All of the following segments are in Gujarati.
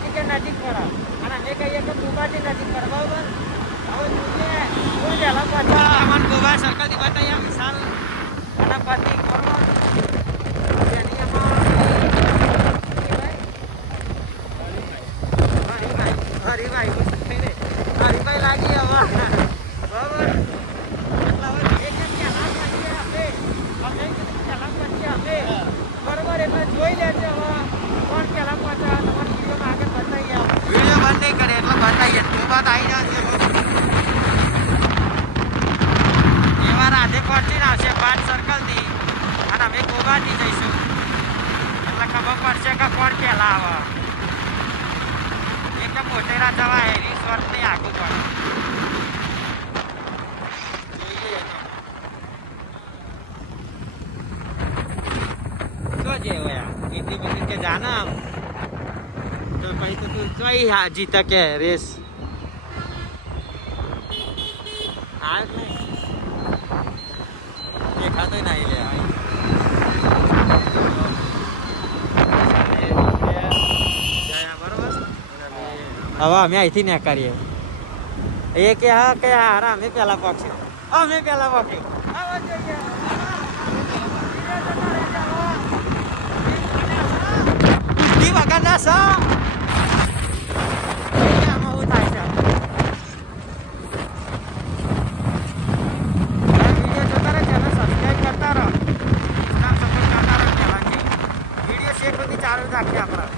સમજી કે નજીક પડે અને અમે કહીએ કે કુબાથી નજીક પડે બરાબર. હવે જોઈએ કોઈ વહેલા પાછા અમારે ગોવા સર્કલથી બતાવી આ વિશાલ અને પતિ બરાબર. એની હરીભાઈ હરીભાઈ લાગી હવે બરાબર. બરોબર એટલે જોઈ લેજો હવે કોણ પેલા પહોંચા તમારા વિડીયોમાં આગળ બતાવીએ. વિડીયો બંધ નહીં કરે એટલે બતાવીએ તો વાત આવી જશે. એવા રાધે પહોંચીને આવશે 5 સર્કલથી અને અમે ગોવાથી જઈશું એટલે ખબર પડશે કે કોણ પહેલા આવે. એક મોટેરા જવાય રિસોર્ટ નહીં આગળ પડે. इतनी बजे के जाना हम तो भाई तो तू वही जीता के रेस आज नहीं देखा तो नहीं ले बराबर. હવે અમે અહીંથી ને કરીએ એ કે હા કે હારા અમે પહેલા પહોંચ્યો અમે પહેલા પહોંચ્યો. વગર ના સા આમાં શું થાય છે. વિડીયો જોતા રહે ચેનલ સબસ્ક્રાઈબ કરતા રહો સપોર્ટ કરતા રહો. પહેલાંથી વિડીયો શેર સુધી ચાલુ રાખીએ આપણા.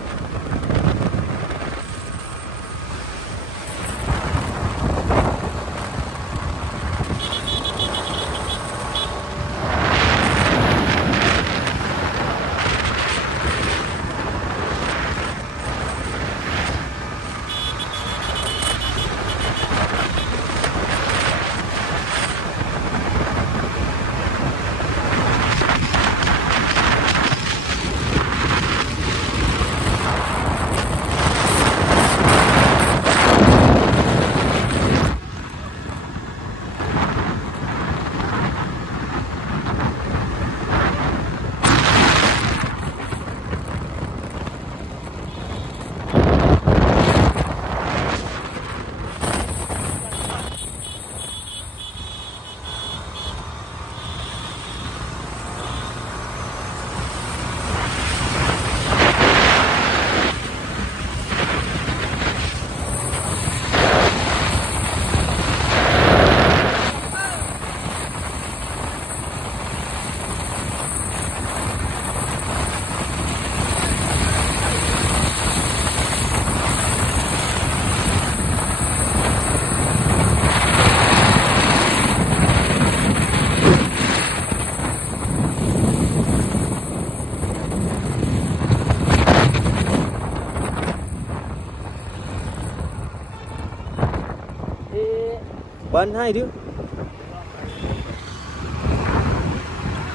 બંધ ના રહ્યું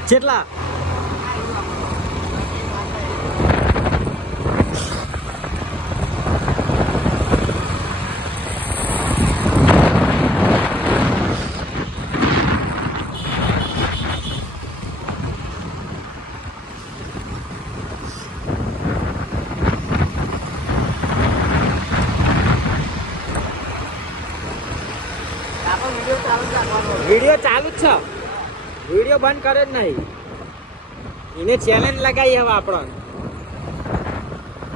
કેટલા વિડીયો ચાલુ જ છે. વિડીયો બંધ કરે જ નહીં. એને ચેલેન્જ લગાવી હવે આપણો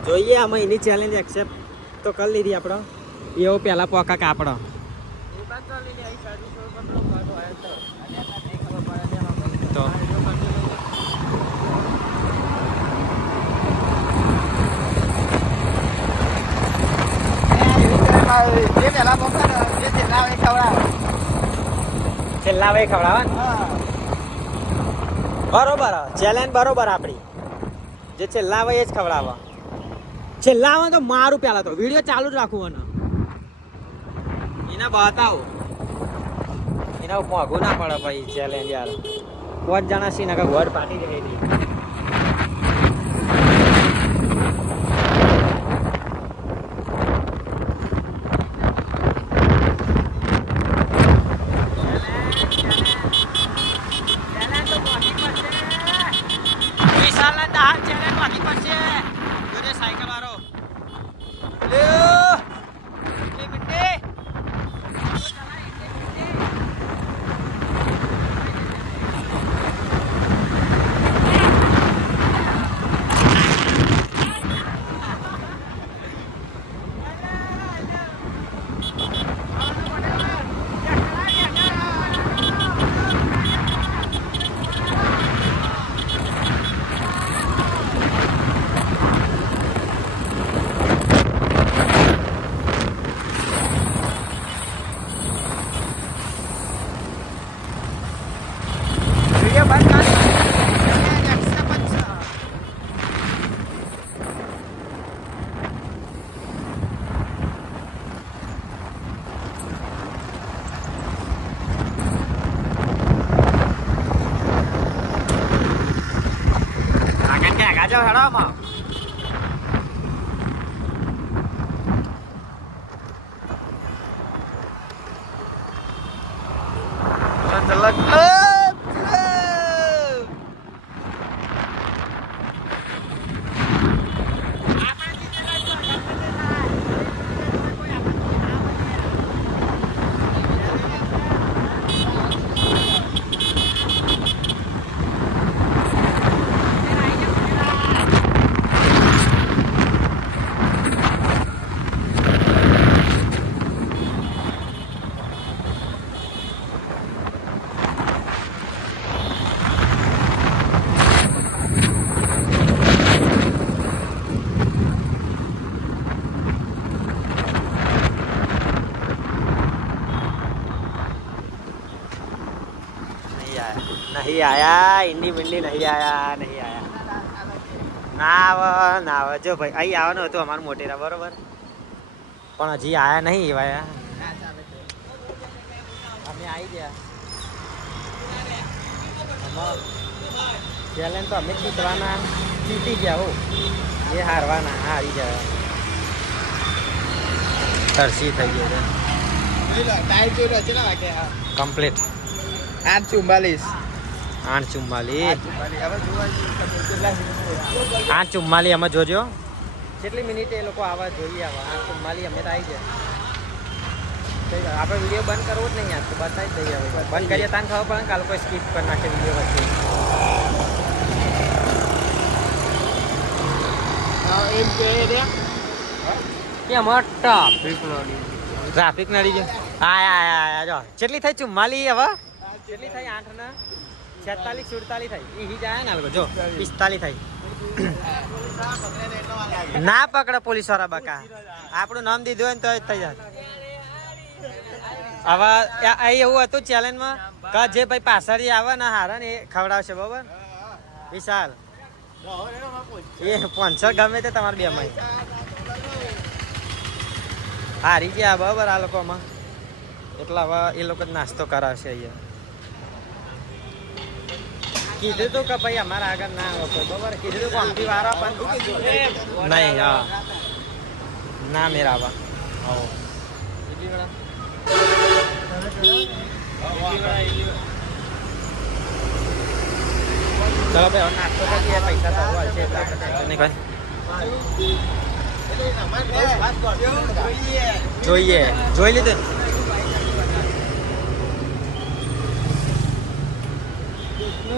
જોઈએ આમાં એની ચેલેન્જ એક્સેપ્ટ તો કરી લીધી આપણો એવો પહેલા પોકા કાપડો તો છેલ્લા ભાઈ ખવડાવે બરોબર ચેલેન્જ બરોબર આપણી જે છેલ્લા ભાઈ એ જ ખવડાવે. છેલ્લા આવે તો મારું પેલા તો વિડીયો ચાલુ જ રાખવું એના બતાવો એના મોઘું ના પડે ભાઈ ચેલેન્જ યાર. 5 જણા છે ને ઘર પાટી જાય. જાઓ હેડવામાં नहीं आया इंडी बिंडी नहीं आया नहीं आया ના આવે જો ભાઈ અહીં આવવાનું હતું અમારું મોટેરા બરોબર પણ હજી આયા નહીં એવા અમે આવી ગયા ચેલેન્જ તો અમે જીતવાના જીતી ગયા હો એ હારવાના હારી ગયા તરસી થઈ ગયો છે કમ્પ્લીટ 8:44 8:44 અમે જોજો કેટલી મિનિટે એ લોકો આવા જોઈએ આવા 8:44 અમે તો આવી ગયા આપણે વિડીયો બંધ કરવો જ નહીં યાર તો બતાવી જ દઈએ હવે બંધ કરીએ તાને ખબર પડે કાલ કોઈ સ્કીપ કરી નાખે વિડીયો વચ્ચે કેમ ટ્રાફિક નડી ગયો આયા જો કેટલી થઈ 44 હવે કેટલી થઈ 8 ને 46 47 થઈ ઈ જાય ને લોકો જો 45 થઈ ના પકડે પોલીસ વાળા બકા આપણું નામ દીધું હોય ને તો જ થઈ જાય હવે અહીં એવું હતું ચેલેન્જમાં કે જે ભાઈ પાછળ આવે ને હારે ને એ ખવડાવશે બરોબર વિશાલ એ 500 ગમે તે તમારે બે માં હારી ગયા બરાબર આ લોકોમાં એટલે હવે એ લોકો જ નાસ્તો કરાવશે અહીંયા કીધું તું કે ભાઈ અમારા આગળ ના આવે બરાબર કીધું તું કોમથી વાળા પણ નહીં હા ના મેરાવા આવો ચલો ભાઈ નાસ્તો કરીએ પૈસા તો છે જોઈએ જોઈ લીધું